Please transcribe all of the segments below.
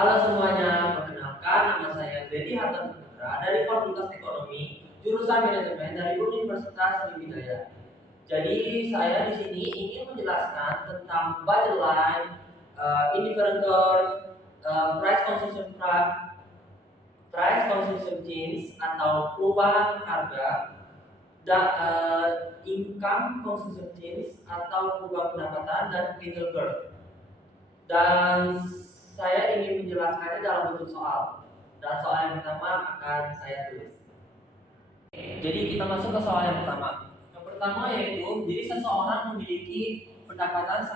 Halo semuanya, perkenalkan nama saya Gredi Harta Putra dari Fakultas Ekonomi, jurusan Manajemen dari Universitas Sriwijaya. Jadi saya di sini ingin menjelaskan tentang budget line, indifferent curve, price consumption price consumption change atau perubahan harga, dan income consumption change atau perubahan pendapatan dan angle curve. Dan saya ingin menjelaskannya dalam bentuk soal. Dan soal yang pertama akan saya tulis. Jadi kita masuk ke soal yang pertama. Yang pertama yaitu, jadi seseorang memiliki pendapatan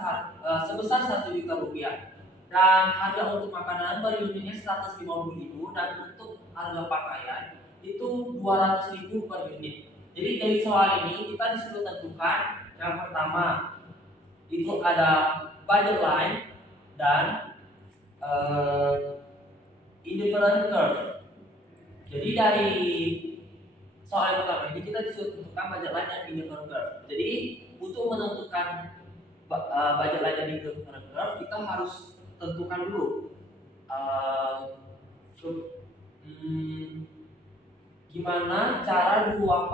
sebesar 1 juta rupiah dan harga untuk makanan per unitnya 150.000 dan untuk harga pakaian itu 200.000 per unit. Jadi dari soal ini kita disuruh tentukan yang pertama itu ada budget line dan indifferent curve. Jadi dari soal yang pertama ini kita disuruh tentukan budget line dan indifferent curve. Jadi untuk menentukan budget line dan indifferent curve kita harus tentukan dulu gimana cara dua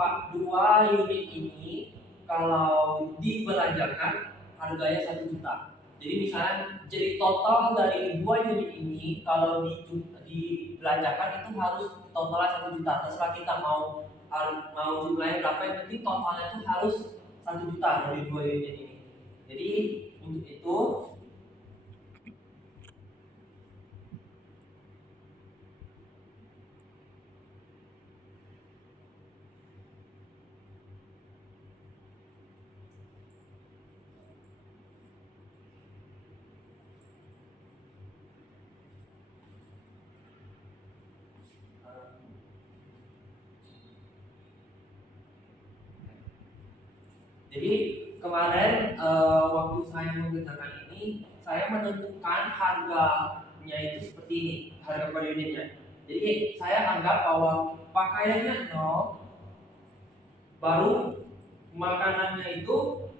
unit ini kalau dibelanjakan harganya 1 juta. Jadi misalnya jadi total dari 2 unit ini kalau dibelanjakan itu harus totalnya 1 juta. Terserah kita mau jumlahnya berapa, yang penting totalnya itu harus 1 juta dari 2 unit ini. Jadi untuk itu Jadi kemarin waktu saya mengerjakan ini, saya menentukan harganya itu seperti ini, harga per unitnya. Jadi saya anggap bahwa pakaiannya 0, baru makanannya itu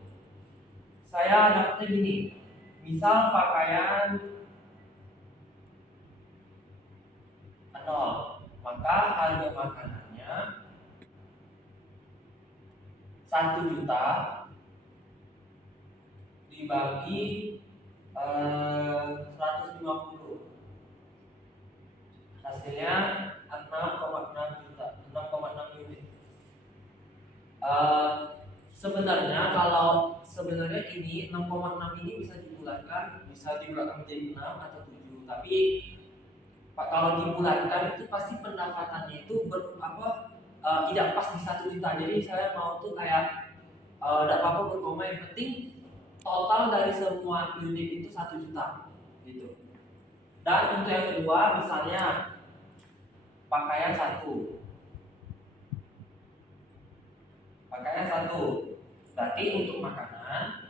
saya dapatnya gini. Misal pakaian 0, maka harga makanannya 1 juta dibagi 150, hasilnya 6,6 juta, 6,6 unit. Sebenarnya ini 6,6 ini bisa dibulatkan menjadi 6 atau 7, tapi kalau dibulatkan itu pasti pendapatannya itu tidak pas di 1 juta. Jadi saya mau tuh kayak tidak apa-apa berkoma, yang penting total dari semua unit itu 1 juta gitu. Dan untuk yang kedua misalnya pakaian 1, berarti untuk makanan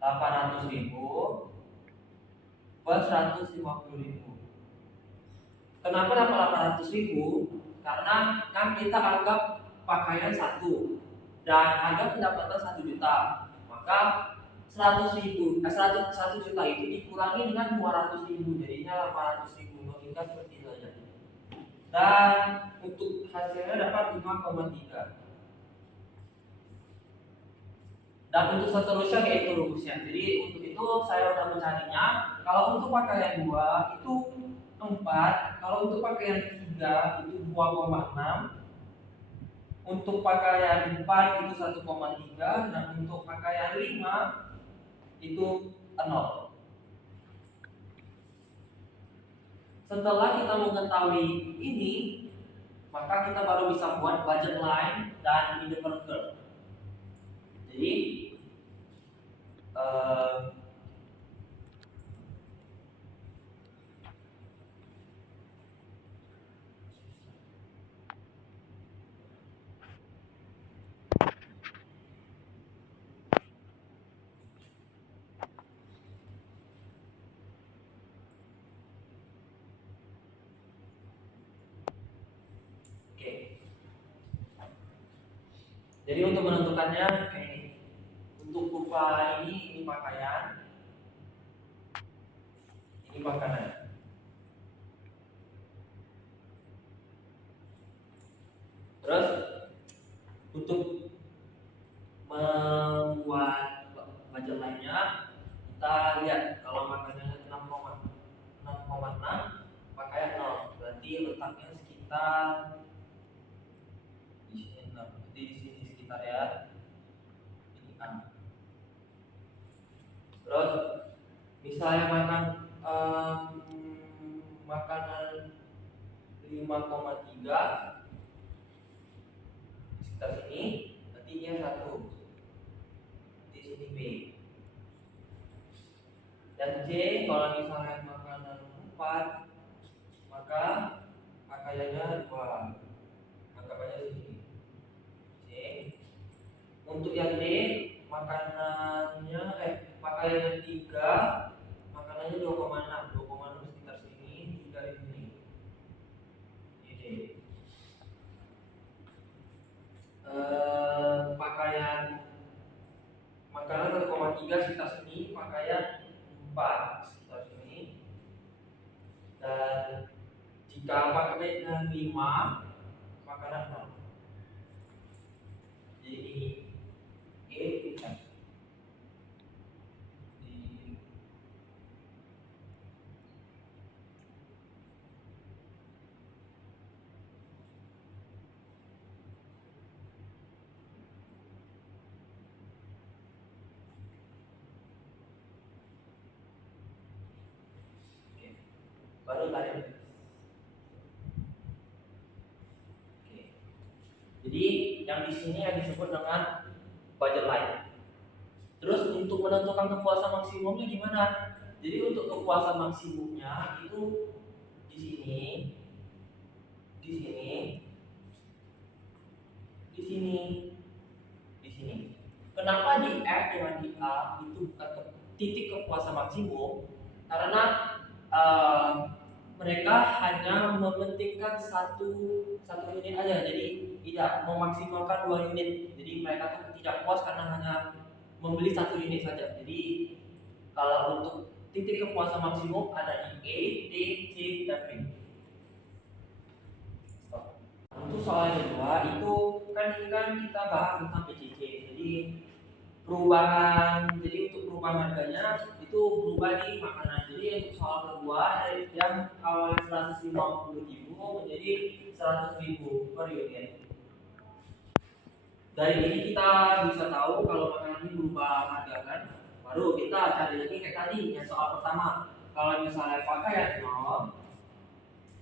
800.000 per 150.000. Kenapa 800.000? Karena kan kita anggap pakaian 1 dan harga pendapatan 1 juta, maka 100 juta itu dikurangi dengan 200.000, jadinya 800.000. Logika seperti itu aja. Dan untuk hasilnya dapat 5,3. Dan untuk seterusnya yaitu rumusnya. Jadi untuk itu saya sudah mencarinya. Kalau untuk pakaian 2 itu 4, kalau untuk pakaian 3 itu 2,6, untuk pakaian 4 itu 1,3, dan untuk pakaian 5 itu 0. Setelah kita mengetahui ini, maka kita baru bisa buat budget line dan indifferent curve. Jadi Jadi untuk menentukannya kayak ini. Untuk kurva ini pakaian. Ini makanan. Terus untuk membuat budget lainnya, kita lihat kalau makanannya 6,6 pakai 0, berarti letaknya sekitar di sini 6, berarti di sini sekitar ya ini 6. Terus misalnya makanan 5,3 sekitar sini, berarti dia 1 di sini B. Dan C kalau misalnya makanan 4, maka pakaiannya 2, anggap aja sini C. Untuk yang D pakaiannya 3, makanannya 2,6 sekitar sini, 3 di sini. Ini makanan 1,3 sekitar sini, pakaian 4 sekitar sini. Dan jika pakaian 5, makanan 6. Jadi ini E kita baru tarik. Oke. Jadi yang di sini yang disebut dengan budget line. Terus untuk menentukan kepuasan maksimumnya gimana? Jadi untuk kepuasan maksimumnya itu di sini, di sini, di sini, di sini. Kenapa di F dengan di A itu bukan titik kepuasan maksimum? Karena mereka hanya mementingkan satu unit aja, jadi tidak memaksimalkan 2 unit. Jadi mereka tuh tidak puas karena hanya membeli 1 unit saja. Jadi kalau untuk titik kepuasan maksimum ada di E, D, C, dan B. Untuk soal kedua itu kan kita bahas tentang PCC. Jadi untuk perubahan harganya itu berubah di makanan. Jadi untuk soal kedua yang awalnya 150.000 menjadi 100.000 per unit. Dari ini kita bisa tahu kalau makanan ini berubah harga kan. Baru kita cari lagi kayak tadi yang soal pertama. Kalau misalnya pakaian 0,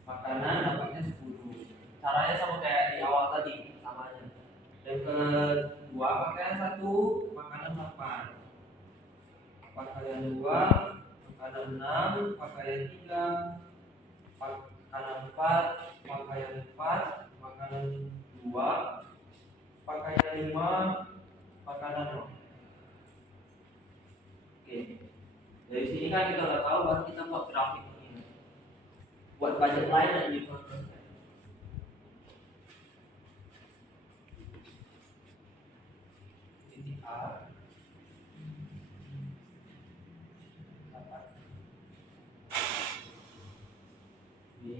makanan dapatnya 10. Caranya sama kayak di awal tadi, samanya. Yang kedua pakaian 1, makanan 8. Pakaian 2, makanan 6, pakaian 3, makanan 4, pakaian 4, makanan 2, pakaian 5, makanan 0. Oke. Dari sini kan kita udah tahu, baru kita buat grafik ini. Buat budget line dan different. Titik A. B.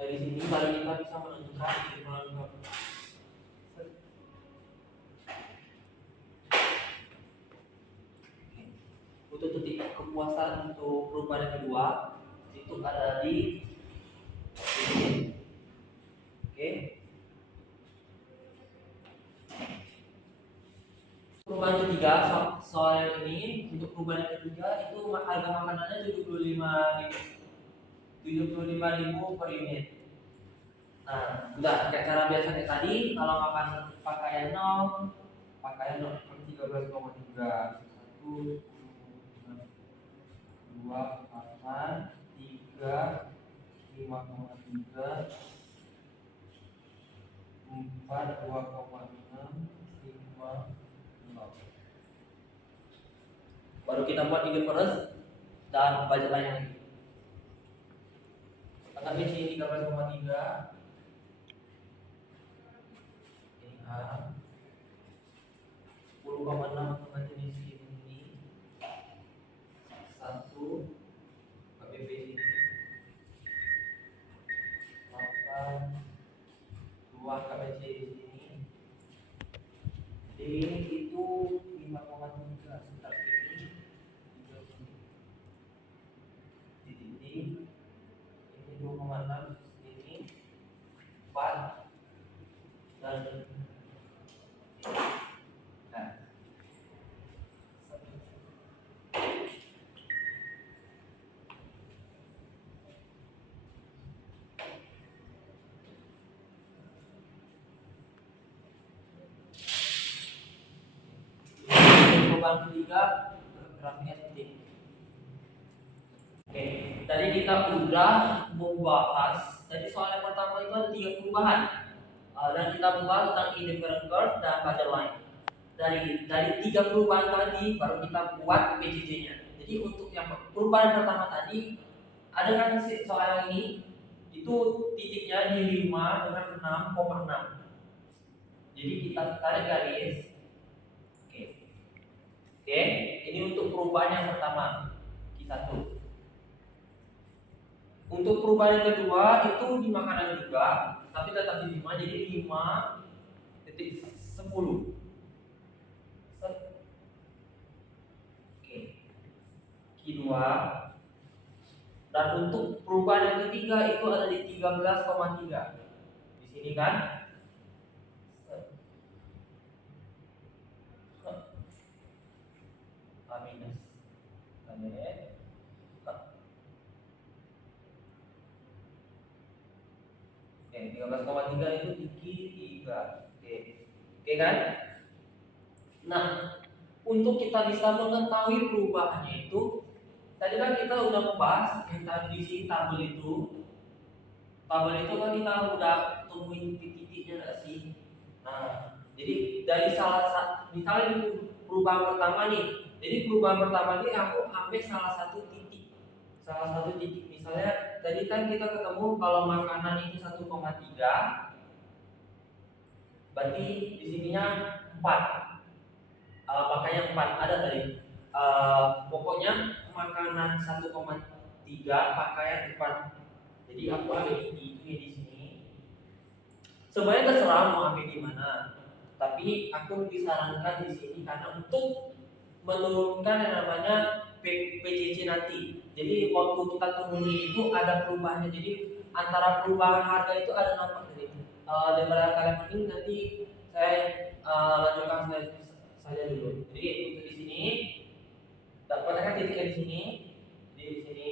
Dari sini baru kita bisa menentukan untuk titik kepuasan untuk perubahan yang kedua itu ada di sini. Oke. Perubahan ketiga soal yang ini, untuk perubahan yang ketiga itu harga makanannya 75.000. 75.000 per unit. Nah, udah kayak cara biasa kayak tadi, kalau makan pakaian 0, pakaian 0 13,3 1 2 8 3 5,3 4 2,6 5 0. Baru kita buat indifference dan budget lain lagi. Angkat di sini 13,3. Ini A. 10,6 angkat di sini. 1 KBP sini. 8 2 KBC di sini. D itu 5,3 sekitar sini. Ini 2,6 ini 4 dan nah, perubahan ketiga grafiknya seperti ini. Oke, tadi kita udah membahas. Tadi soal yang pertama itu ada 3 perubahan. Dan kita membahas tentang indifferent curve dan budget line. Dari 3 perubahan tadi baru kita buat PJJ-nya. Jadi untuk yang perubahan pertama tadi ada kan soal ini itu titiknya di 5 dengan 6,6. Jadi kita tarik garis. Oke, ini untuk perubahan yang pertama Q1. Untuk perubahan yang kedua itu di makanan juga, tapi tetap di 5, jadi 5.10. Oke. Q2. Dan untuk perubahan yang ketiga itu ada di 13,3. Di sini kan? Minus. Oke, 13,3 itu tinggi 3. Oke kan? Nah, untuk kita bisa mengetahui perubahannya itu, tadi kan kita udah membahas yang tadi di sini tabel itu. Tabel itu kan kita udah temuin titik-titiknya nggak sih? Nah, jadi dari salah satu, misalnya di perubahan pertama nih. Jadi perubahan pertama ini aku ambil salah satu titik. Misalnya tadi kan kita ketemu kalau makanan itu 1,3, berarti di sininya 4. Pakaian 4 ada tadi. Pokoknya makanan 1,3, pakaian 4. Jadi aku ambil ini di sini. Sebenarnya terserah mau ambil di mana, tapi aku disarankan di sini karena untuk menurunkan yang namanya PCC nanti. Jadi waktu kita turunin itu ada perubahannya. Jadi antara perubahan harga itu ada nampak dari daripada kalian penting nanti saya lanjutkan saja dulu. Jadi untuk di sini dapatkan titiknya di sini,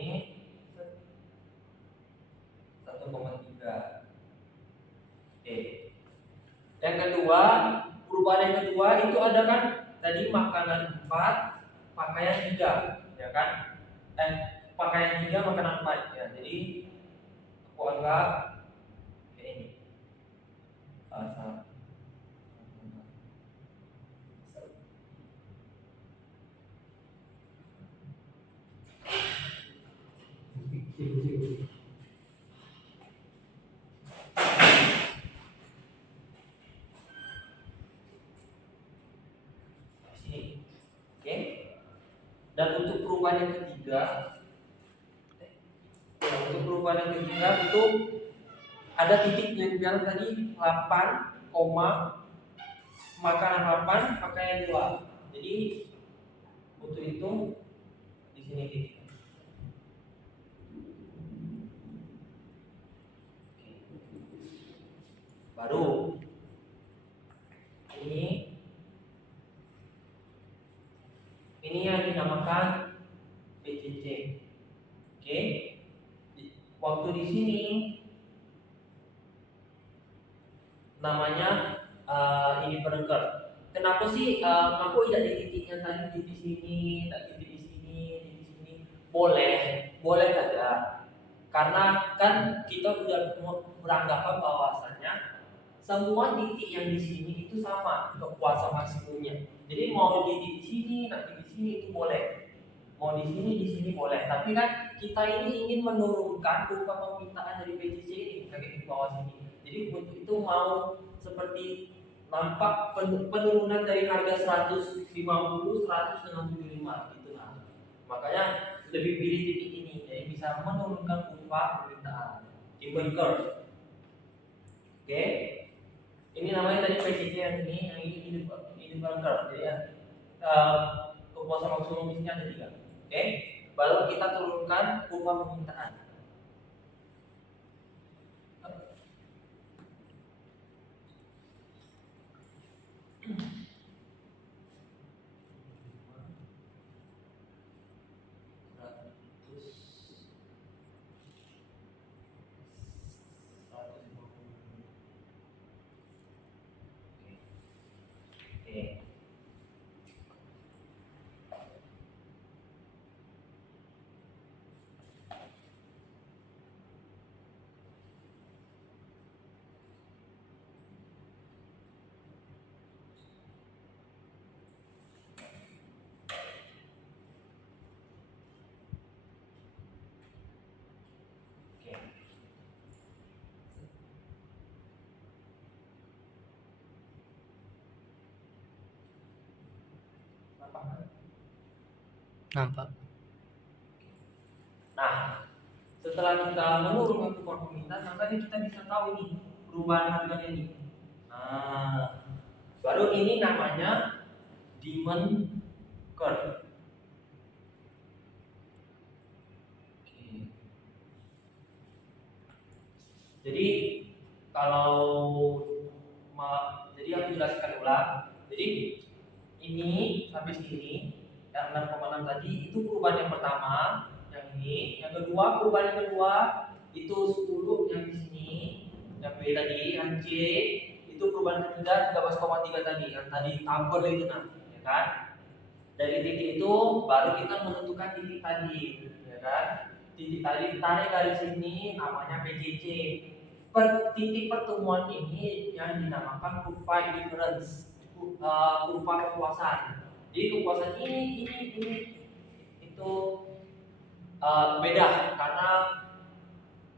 1,3. Oke. Yang kedua, perubahan yang kedua itu ada kan tadi makanan 4, pakaian 3, ya kan? Pakaian 3, makanan 4 ya. Jadi aku anggap kayak ini. Salah. Sini. Oke. Dan untuk perubahan yang ketiga, itu ada titik yang bilang tadi 8, makanan 8, pakaian 2. Jadi untuk itu di sini titik. Baru ini yang dinamakan PCC. Oke. waktu di sini namanya indifferent curve. Kenapa sih aku tidak di titiknya tadi, titik sini, tak titik di sini, titik sini? Boleh saja. Karena kan kita sudah beranggapan bahwasannya semua titik yang di sini itu sama kekuasaan maksimumnya. Jadi mau di titik sini, nanti di sini itu boleh. Mau di sini boleh. Tapi kan kita ini ingin menurunkan kurva permintaan dari PCC ini kayak di bawah sini. Jadi untuk itu mau seperti nampak penurunan dari harga 150, 100 dengan 75 gitu lah. Makanya lebih pilih titik ini, jadi bisa menurunkan kurva permintaan. Even curve. Oke. Ini namanya tadi PCC yang ini indifferent curve. Jadi ya kekuasaan maksimum di sini ada 3. Oke. Baru kita turunkan kurva permintaan. Nampak. Nah, setelah kita menurunkan kurva permintaan, makanya kita bisa tahu ini perubahan harganya ini. Nah, baru ini namanya demand curve. Jadi kalau jadi aku jelaskan ulang. Jadi ini sampai sini yang 6,6 tadi itu perubahan yang pertama, yang ini, yang kedua perubahan yang kedua itu 10 yang di sini, yang B tadi, yang C itu perubahan ketiga 13,3 tadi, yang tadi tabel itu nah, ya kan? Dari titik itu baru kita menentukan titik tadi, ya kan? Titik tadi tarik dari sini namanya PCC. Titik pertemuan ini yang dinamakan kurva indifference, kurva kepuasan. Jadi kepuasan ini itu beda karena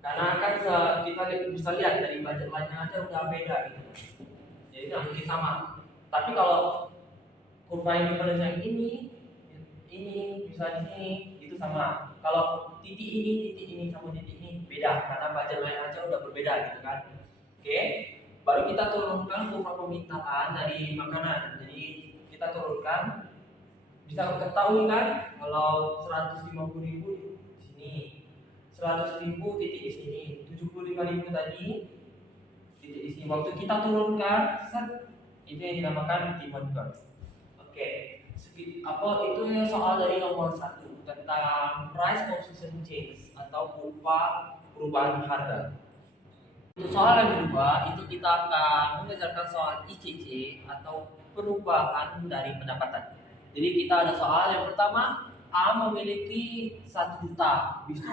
kan kita bisa lihat dari budget lainnya aja udah beda gitu. Jadi nggak mungkin sama. Tapi kalau kurva indifference yang ini bisa di sini itu sama. Kalau titik ini sama titik ini beda karena budget lain aja udah berbeda gitu kan. Oke. Baru kita turunkan kurva permintaan dari makanan. Jadi kita turunkan, bisa ketahui kan kalau 150.000 di sini, 100.000 titik di sini, 75.000 tadi titik di sini. Waktu kita turunkan, itu yang dinamakan demand curve. Oke. Itu soal dari nomor 1 tentang price consistent change atau kurva perubahan harga. Untuk soal yang kedua itu kita akan mengajarkan soal ICC atau perubahan dari pendapatan. Jadi kita ada soal yang pertama, A memiliki 1 juta, bisa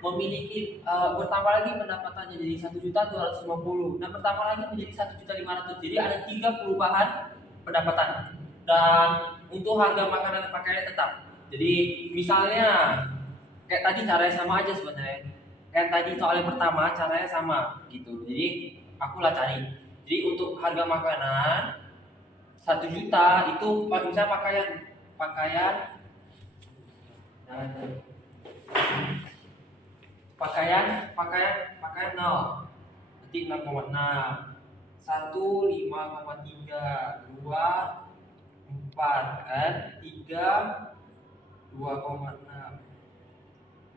memiliki bertambah lagi pendapatannya jadi 1.250. Nah, bertambah lagi menjadi 1.500. Jadi ada 3 perubahan pendapatan. Dan untuk harga makanan dan pakaian tetap. Jadi misalnya kayak tadi caranya sama aja sebenarnya. Kayak tadi soal yang pertama caranya sama gitu. Jadi aku lah cari. Jadi untuk harga makanan 1 juta itu misalnya pakaian nol, berarti 6,6, 1 5,3, 2 4 kan, 3 2,6,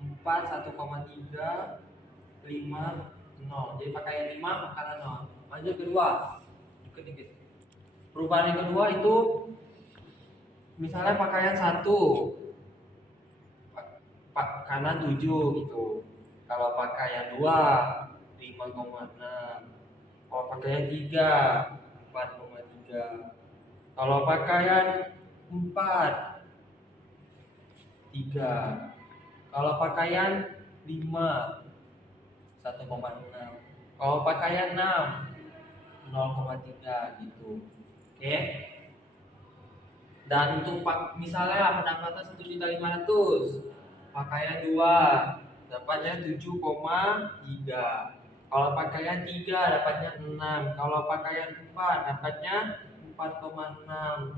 4 1,3, 5 0. Jadi pakaian 5, makanan 0. Lanjut kedua, dikit-dikit. Perubahan yang kedua itu misalnya pakaian 1, kanan 7 gitu. Kalau pakaian 2, 5,6. Kalau pakaian 3, 4,3. Kalau pakaian 4, 3. Kalau pakaian 5, 1,6. Kalau pakaian 6, 0,3 gitu. Oke. Dan untuk misalnya pendapatan 1.500.000, pakaian 2 dapatnya 7,3. Kalau pakaian 3 dapatnya 6. Kalau pakaian 4 dapatnya 4,6.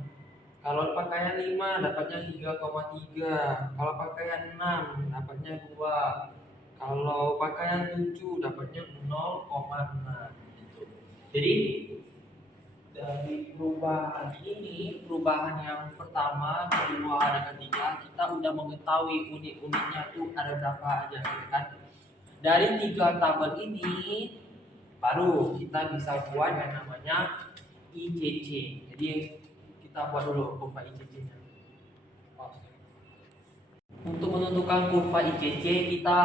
Kalau pakaian 5 dapatnya 3,3. Kalau pakaian 6 dapatnya 2. Kalau pakaian 7 dapatnya 0,6 gitu. Jadi dari perubahan ini, perubahan yang pertama, kedua, dan ketiga, kita udah mengetahui unit-unitnya tuh ada berapa aja, gitu kan? Dari 3 tabel ini, baru kita bisa buat yang namanya ICC. Jadi kita buat dulu kurva ICC-nya. Untuk menentukan kurva ICC, kita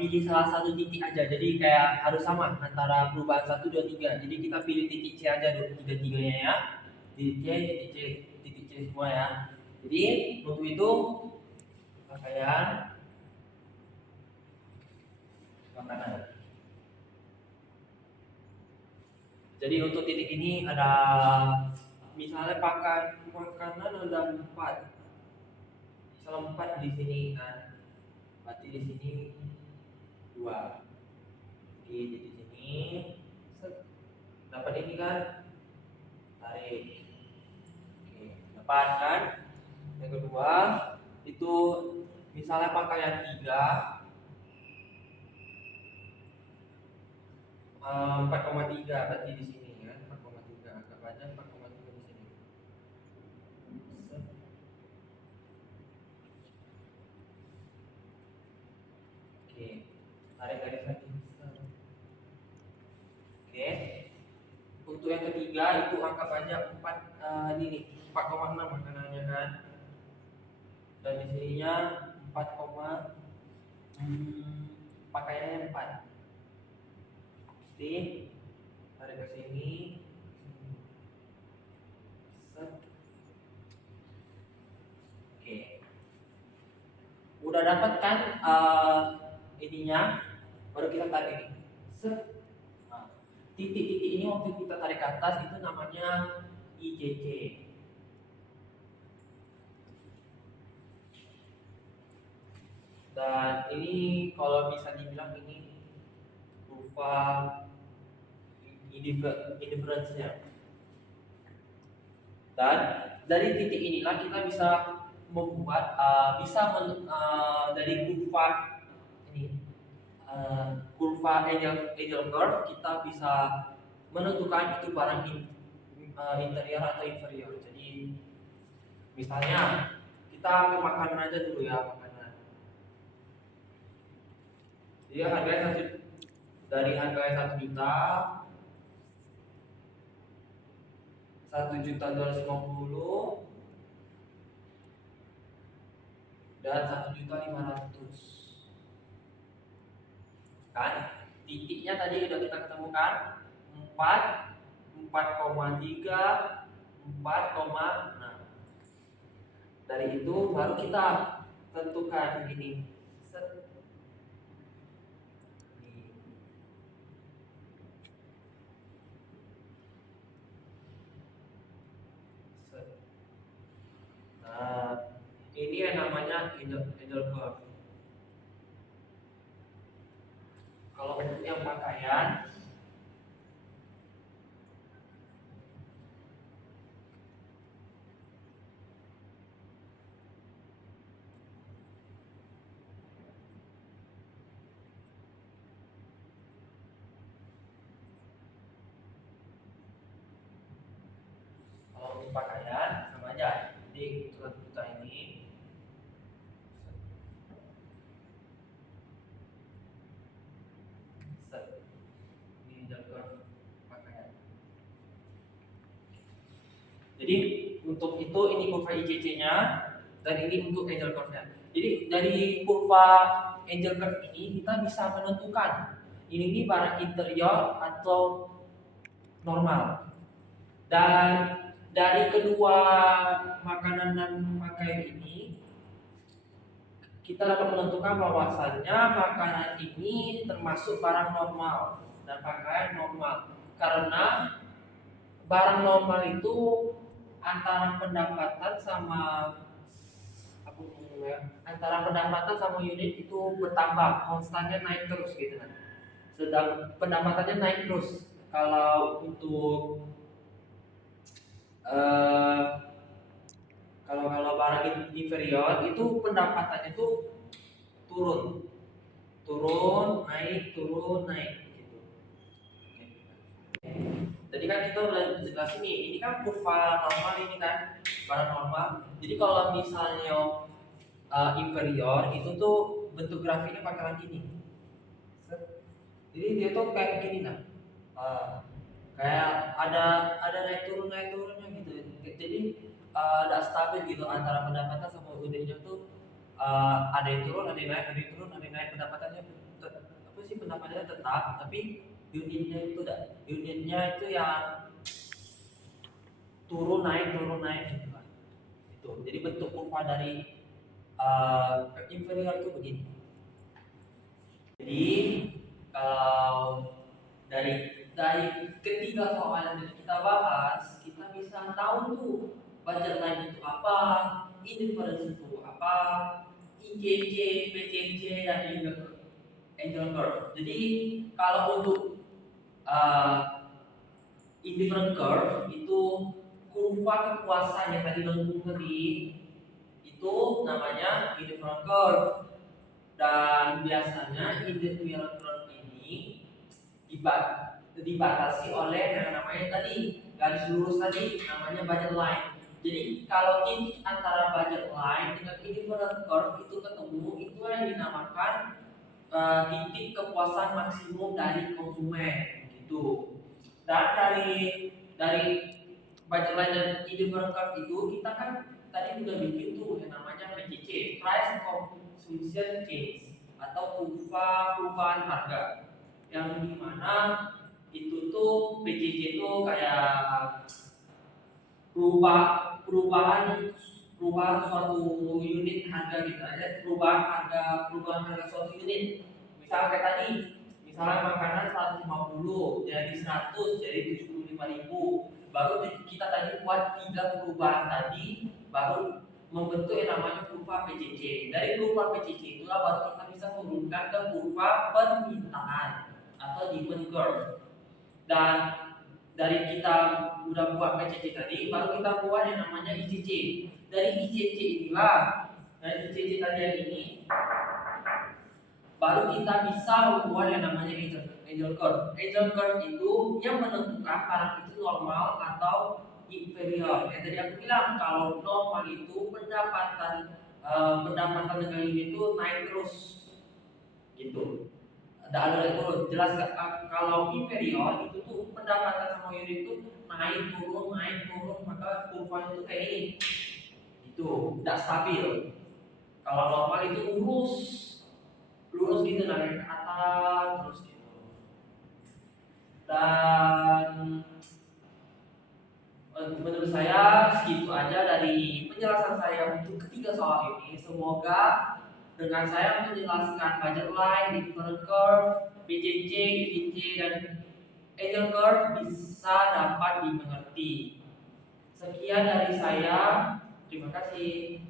pilih salah satu titik aja. Jadi kayak harus sama antara perubahan 1, 2, 3. Jadi kita pilih titik C aja dulu, tiga-tiganya ya. Titik C semua ya. Jadi untuk itu pakaian makanan. Jadi untuk titik ini ada misalnya pakai makanan ada 4. Misalnya 4 di sini kan. Berarti di sini 2. Di sini dapat ini kan, tarik. Oke, dapat kan. Yang kedua itu misalnya pakaian 3, 4,3 berarti di sini ya, 4,3 agak banyak, 4,3 di sini. Oke, tarik garis lagi. Oke, untuk yang ketiga itu angka banyak 4, ini nih 4,6 makanannya kan, dan di sininya 4, pakaiannya 4. Jadi tarik ke sini. Oke, udah dapat kan ininya, baru kita tarik ini. Nah, titik-titik ini waktu kita tarik ke atas itu namanya ICC. Dan ini kalau bisa dibilang ini kurva indifference-nya. Dan dari titik inilah kita bisa membuat dari kurva ini, kurva angel curve, kita bisa menentukan itu barang interior atau inferior. Jadi misalnya kita ke makanan aja dulu ya, makanan. Jadi harganya dari harganya 1 juta, 1.250.000 dan 1.500.000. Kan titiknya tadi sudah kita ketemukan 4, 4,3, 4,6. Dari itu baru kita tentukan begini. Nah, ini yang namanya angel curve. Kalau untuk yang pakaian, sama aja. Jadi surat kita ini ini jalur pakaian. Jadi untuk itu ini kurva ICC-nya dan ini untuk angel curve-nya. Jadi dari kurva angel curve ini kita bisa menentukan ini barang interior atau normal. Dan dari kedua makanan dan pakaian ini kita dapat menentukan bahwasannya makanan ini termasuk barang normal dan pakaian normal. Karena barang normal itu antara pendapatan sama unit itu bertambah, konstannya naik terus gitu kan. Sedang pendapatannya naik terus. Kalau untuk kalau barang inferior itu pendapatannya itu turun naik gitu. Jadi kan kita udah jelas ini kan kurva normal ini kan barang normal. Jadi kalau misalnya inferior itu tuh bentuk grafiknya bakalan gini. Jadi dia tuh kayak gini nah. Kayak ada naik turunnya gitu. Jadi ada stabil gitu antara pendapatan sama unitnya tuh ada yang turun, ada yang naik, ada yang turun, ada yang naik. Pendapatannya tetap, tapi unitnya itu yang turun naik gitu kan. Itu. Jadi bentuk kurva dari inferior itu begini. Jadi kalau dari ketiga soal yang kita bahas, kita bisa tahu tuh budget line itu apa, indifference itu apa, IJJ, PJJ, dan angel curve. Jadi kalau untuk indifferent curve itu kurva kepuasan yang tadi lengkung tadi itu namanya indifferent curve. Dan biasanya indifferent curve ini dibatasi oleh yang namanya tadi garis lurus tadi namanya budget line. Jadi kalau titik antara budget line dengan indifferent curve itu ketemu, itu yang dinamakan titik kepuasan maksimum dari konsumen gitu. Dan dari budget line dan indifferent curve itu kita kan tadi udah bikin tuh yang namanya PCC, price consumption change, atau kurva perubahan harga, yang dimana itu tuh PCC itu kayak perubahan suatu unit harga gitu aja, perubahan harga suatu unit. Misalnya kayak tadi, misalnya makanan 150 jadi 100 jadi 75.000, baru kita tadi buat 3 perubahan tadi baru membentuk yang namanya kurva PCC. Dari kurva PCC itulah baru kita bisa turunkan ke kurva permintaan atau demand curve. Dan dari kita udah buat PCC tadi, baru kita buat yang namanya ICC. Dari ICC inilah, dari ICC tadi yang ini, baru kita bisa membuat yang namanya angel curve. Angel curve itu yang menentukan barang itu normal atau inferior. Yang tadi aku bilang kalau normal itu pendapatan dengan unit itu naik terus, gitu. Ada itu jelas gak? Kalau inferior itu tuh pendapatan sama unit itu naik turun, maka kurvanya itu kayak ini, itu tidak stabil. Kalau normal itu lurus gitu naik ke atas terus gitu. Dan menurut saya segitu aja dari penjelasan saya untuk ketiga soal ini. Semoga dengan saya menjelaskan budget line, different curve, PCC, ICC, dan angel curve bisa dapat dimengerti. Sekian dari saya. Terima kasih.